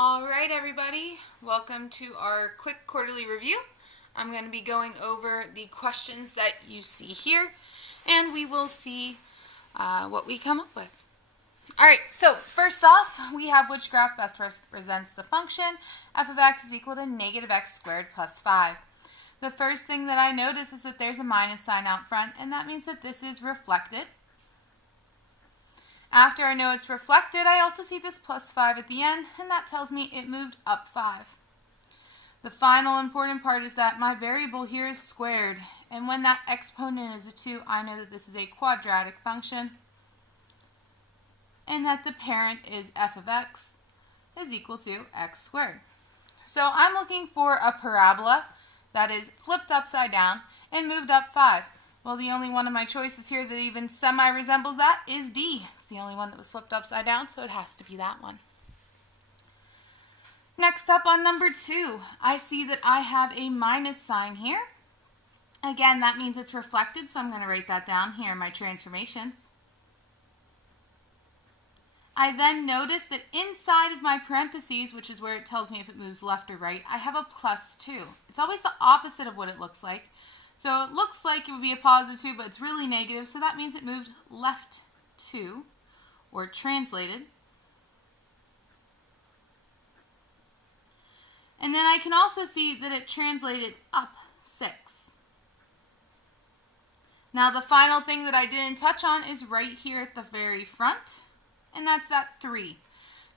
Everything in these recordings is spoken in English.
All right, everybody, welcome to our quick quarterly review. I'm going to be going over the questions that you see here, and we will see what we come up with. All right, so first off, we have which graph best represents the function f of x is equal to negative x squared plus 5. The first thing that I notice is that there's a minus sign out front, and that means that this is reflected. After I know it's reflected, I also see this plus 5 at the end, and that tells me it moved up 5. The final important part is that my variable here is squared, and when that exponent is a 2, I know that this is a quadratic function, and that the parent is f of x is equal to x squared. So I'm looking for a parabola that is flipped upside down and moved up 5. Well, the only one of my choices here that even semi-resembles that is D. It's the only one that was flipped upside down, so it has to be that one. Next up on number 2, I see that I have a minus sign here. Again, that means it's reflected, so I'm going to write that down here in my transformations. I then notice that inside of my parentheses, which is where it tells me if it moves left or right, I have a plus 2. It's always the opposite of what it looks like. So it looks like it would be a positive 2, but it's really negative, so that means it moved left 2, or translated. And then I can also see that it translated up 6. Now the final thing that I didn't touch on is right here at the very front, and that's that 3.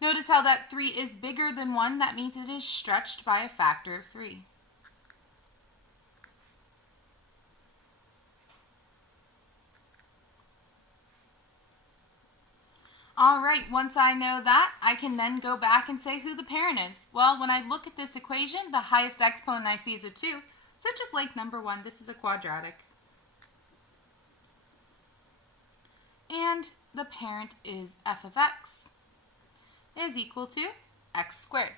Notice how that 3 is bigger than 1. That means it is stretched by a factor of 3. All right, once I know that, I can then go back and say who the parent is. Well, when I look at this equation, the highest exponent I see is a 2. So just like number 1, this is a quadratic. And the parent is f of x is equal to x squared.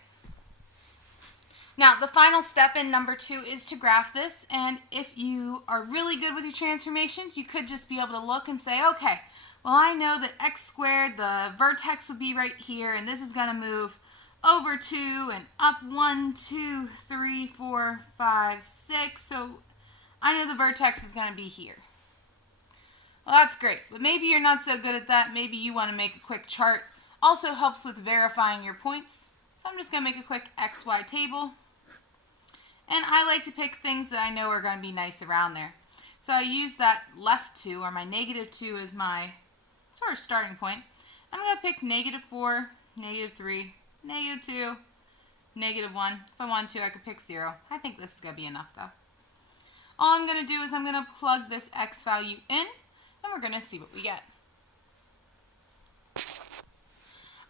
Now, the final step in number 2 is to graph this. And if you are really good with your transformations, you could just be able to look and say, okay, well, I know that x squared, the vertex would be right here, and this is going to move over 2 and up 1, 2, 3, 4, 5, 6. So I know the vertex is going to be here. Well, that's great, but maybe you're not so good at that. Maybe you want to make a quick chart. Also helps with verifying your points. So I'm just going to make a quick XY table. And I like to pick things that I know are going to be nice around there. So I use that left 2, or my negative 2, as my sort of starting point. I'm going to pick negative 4, negative 3, negative 2, negative 1. If I wanted to, I could pick 0. I think this is going to be enough, though. All I'm going to do is I'm going to plug this x value in, and we're going to see what we get.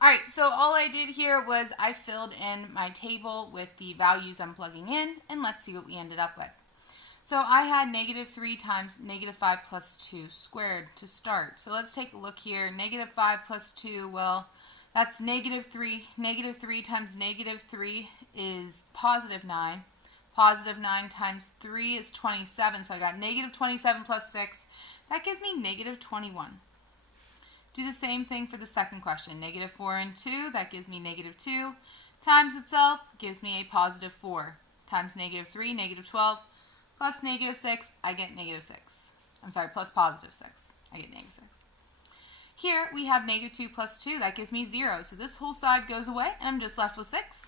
Alright, so all I did here was I filled in my table with the values I'm plugging in, and let's see what we ended up with. So I had negative 3 times negative 5 plus 2 squared to start. So let's take a look here. Negative 5 plus 2, well, that's negative 3. Negative 3 times negative 3 is positive 9. Positive 9 times 3 is 27. So I got negative 27 plus 6. That gives me negative 21. Do the same thing for the second question. Negative 4 and 2, that gives me negative 2. Times itself gives me a positive 4. Times negative 3, negative 12. Plus negative 6, I get negative 6. I'm sorry, plus positive 6, I get negative 6. Here we have negative 2 plus 2, that gives me 0. So this whole side goes away, and I'm just left with 6.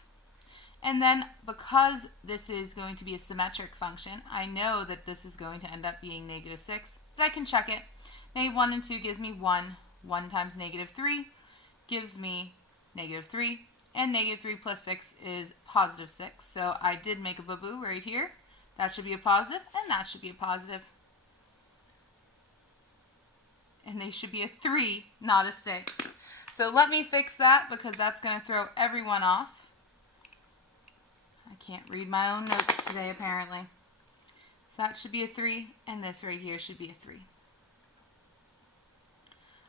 And then because this is going to be a symmetric function, I know that this is going to end up being negative 6, but I can check it. Negative 1 and 2 gives me 1. 1 times negative 3 gives me negative 3. And negative 3 plus 6 is positive 6. So I did make a boo-boo right here. That should be a positive, and that should be a positive. And they should be a 3, not a 6. So let me fix that because that's going to throw everyone off. I can't read my own notes today, apparently. So that should be a 3, and this right here should be a 3.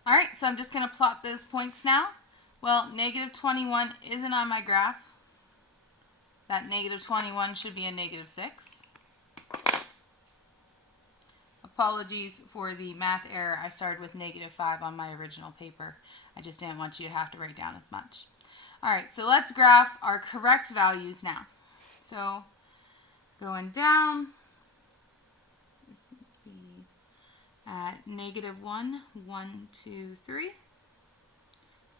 Alright, so I'm just going to plot those points now. Well, negative 21 isn't on my graph. That negative 21 should be a negative 6. Apologies for the math error. I started with negative 5 on my original paper. I just didn't want you to have to write down as much. All right, so let's graph our correct values now. So going down, this needs to be at -1, 1, 2, 3,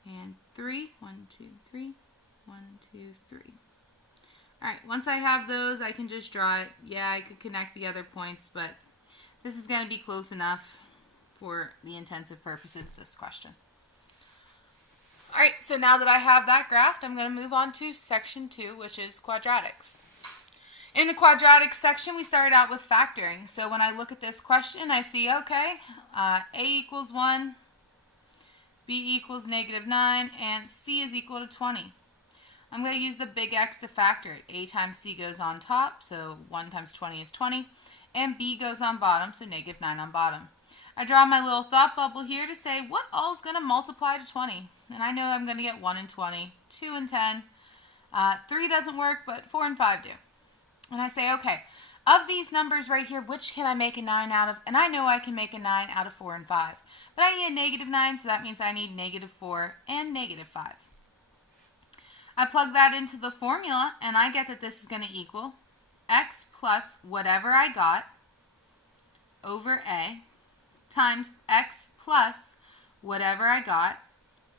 and 3, 1, 2, 3, 1, 2, 3. All right, once I have those, I can just draw it. Yeah, I could connect the other points, but this is going to be close enough for the intensive purposes of this question. All right, so now that I have that graphed, I'm going to move on to section 2, which is quadratics. In the quadratics section, we started out with factoring. So when I look at this question, I see, okay, A equals 1, B equals -9, and C is equal to 20. I'm going to use the big X to factor it. A times C goes on top, so 1 times 20 is 20, and B goes on bottom, so -9 on bottom. I draw my little thought bubble here to say what all is going to multiply to 20. And I know I'm going to get 1 and 20, 2 and 10. 3 doesn't work, but 4 and 5 do. And I say, okay, of these numbers right here, which can I make a 9 out of? And I know I can make a 9 out of 4 and 5. But I need a -9, so that means I need -4 and -5. I plug that into the formula, and I get that this is going to equal x plus whatever I got over A times x plus whatever I got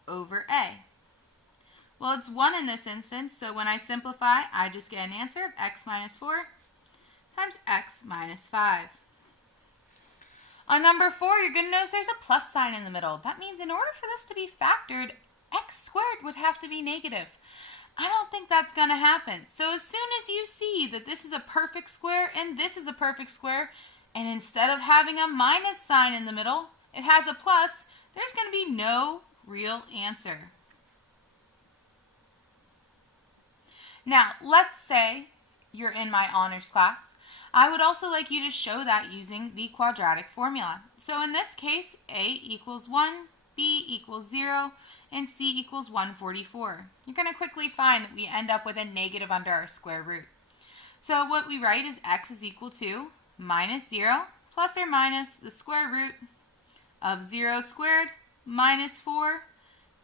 over A. Well, it's 1 in this instance, so when I simplify, I just get an answer of x minus 4 times x minus 5. On number 4, you're going to notice there's a plus sign in the middle. That means in order for this to be factored, x squared would have to be negative. I don't think that's going to happen. So as soon as you see that this is a perfect square and this is a perfect square, and instead of having a minus sign in the middle, it has a plus, there's going to be no real answer. Now, let's say you're in my honors class. I would also like you to show that using the quadratic formula. So in this case, A equals 1, B equals 0, and C equals 144. You're going to quickly find that we end up with a negative under our square root. So what we write is x is equal to -0 plus or minus the square root of 0 squared minus 4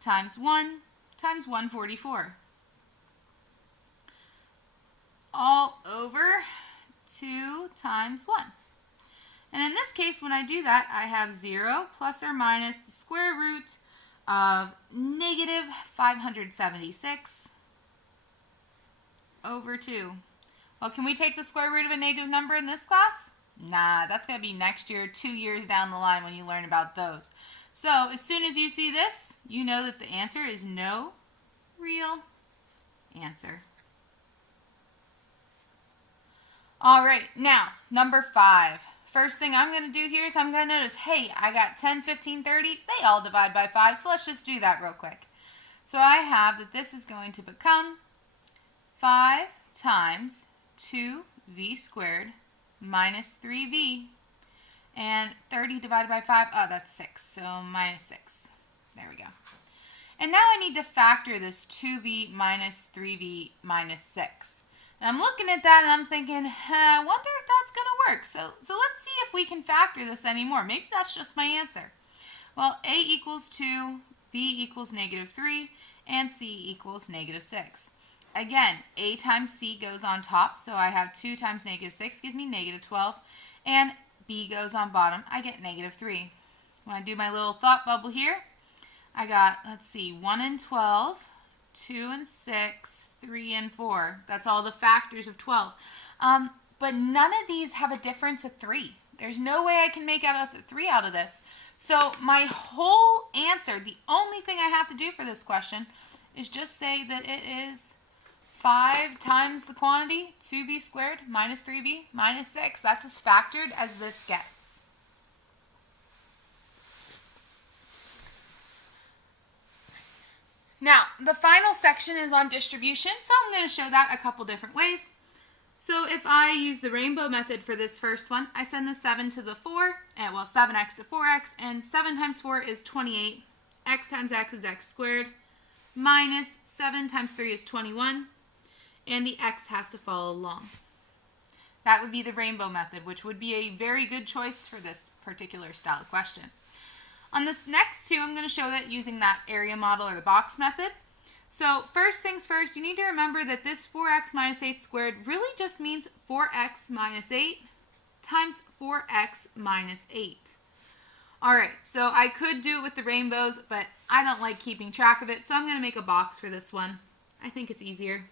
times 1 times 144. All over 2 times 1. And in this case, when I do that, I have 0 plus or minus the square root of -576 over 2. Well, can we take the square root of a negative number in this class? Nah, that's going to be next year, 2 years down the line when you learn about those. So as soon as you see this, you know that the answer is no real answer. All right, now, number 5. First thing I'm going to do here is I'm going to notice, hey, I got 10, 15, 30. They all divide by 5, so let's just do that real quick. So I have that this is going to become 5 times 2v squared minus 3v. And 30 divided by 5, oh, that's 6, so minus 6. There we go. And now I need to factor this 2v minus 3v minus 6. And I'm looking at that and I'm thinking, I wonder if that's going to work. So let's see if we can factor this anymore. Maybe that's just my answer. Well, A equals 2, B equals -3, and C equals -6. Again, A times C goes on top, so I have 2 times -6 gives me -12, and B goes on bottom, I get -3. When I do my little thought bubble here, I got, let's see, 1 and 12, 2 and 6, 3 and 4. That's all the factors of 12. But none of these have a difference of 3. There's no way I can make out a 3 out of this. So my whole answer, the only thing I have to do for this question is just say that it is 5 times the quantity, 2v squared minus 3v minus 6. That's as factored as this gets. Now, the final section is on distribution, so I'm going to show that a couple different ways. So if I use the rainbow method for this first one, I send the 7 to the 4, and 7x to 4x, and 7 times 4 is 28. X times x is x squared, minus 7 times 3 is 21, and the x has to follow along. That would be the rainbow method, which would be a very good choice for this particular style of question. On this next two, I'm going to show that using that area model or the box method. So first things first, you need to remember that this 4x minus 8 squared really just means 4x minus 8 times 4x minus 8. Alright, so I could do it with the rainbows, but I don't like keeping track of it, so I'm going to make a box for this one. I think it's easier.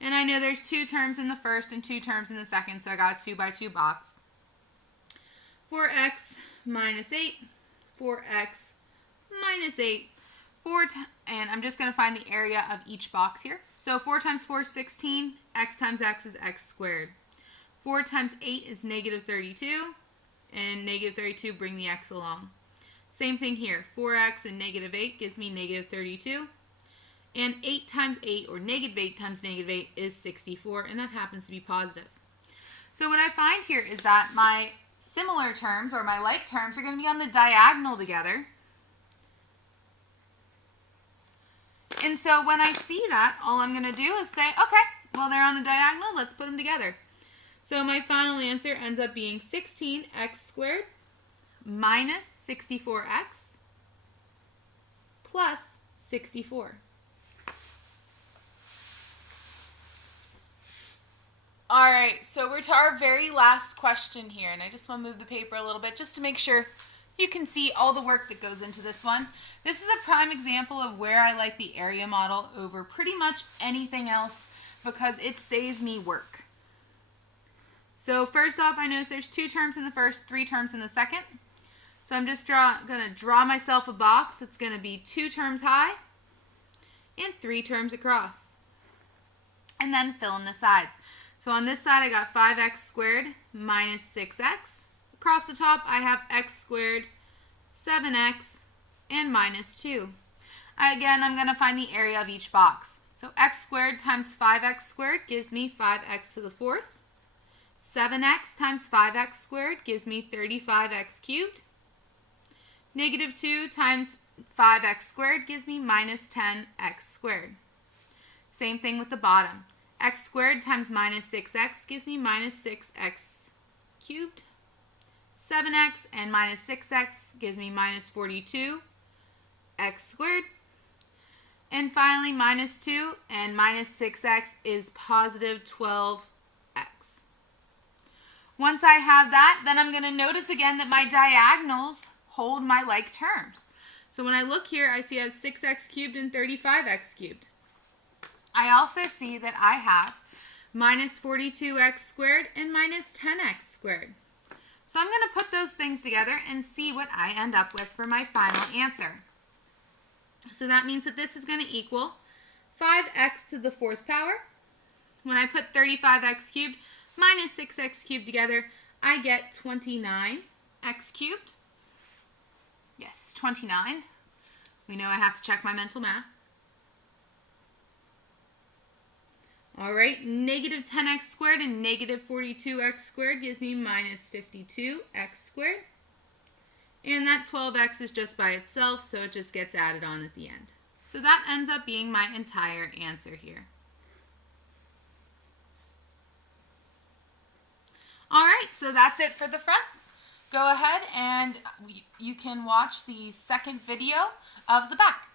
And I know there's 2 terms in the first and 2 terms in the second, so I got a 2 by 2 box. 4x minus 8, 4x minus 8, and I'm just going to find the area of each box here. So 4 times 4 is 16, x times x is x squared. 4 times 8 is negative 32, and negative 32 bring the x along. Same thing here, 4x and negative 8 gives me negative 32. And 8 times 8, or negative 8 times negative 8, is 64, and that happens to be positive. So what I find here is that my similar terms, or my like terms, are going to be on the diagonal together. And so when I see that, all I'm going to do is say, okay, well, they're on the diagonal, let's put them together. So my final answer ends up being 16x squared minus 64x plus 64. Alright, so we're to our very last question here, and I just want to move the paper a little bit just to make sure you can see all the work that goes into this one. This is a prime example of where I like the area model over pretty much anything else because it saves me work. So first off, I notice there's 2 terms in the first, 3 terms in the second. So I'm just going to draw myself a box. It's going to be 2 terms high and 3 terms across. And then fill in the sides. So on this side, I got 5x squared minus 6x. Across the top, I have x squared, 7x, and minus 2. Again, I'm going to find the area of each box. So x squared times 5x squared gives me 5x to the 4th. 7x times 5x squared gives me 35x cubed. Negative 2 times 5x squared gives me minus 10x squared. Same thing with the bottom. X squared times minus 6x gives me minus 6x cubed. 7x and minus 6x gives me minus 42x squared. And finally, minus 2 and minus 6x is positive 12x. Once I have that, then I'm going to notice again that my diagonals hold my like terms. So when I look here, I see I have 6x cubed and 35x cubed. I also see that I have minus 42x squared and minus 10x squared. So I'm going to put those things together and see what I end up with for my final answer. So that means that this is going to equal 5x to the 4th power. When I put 35x cubed minus 6x cubed together, I get 29x cubed. Yes, 29. We know I have to check my mental math. Alright, negative 10x squared and negative 42x squared gives me minus 52x squared. And that 12x is just by itself, so it just gets added on at the end. So that ends up being my entire answer here. Alright, so that's it for the front. Go ahead and you can watch the second video of the back.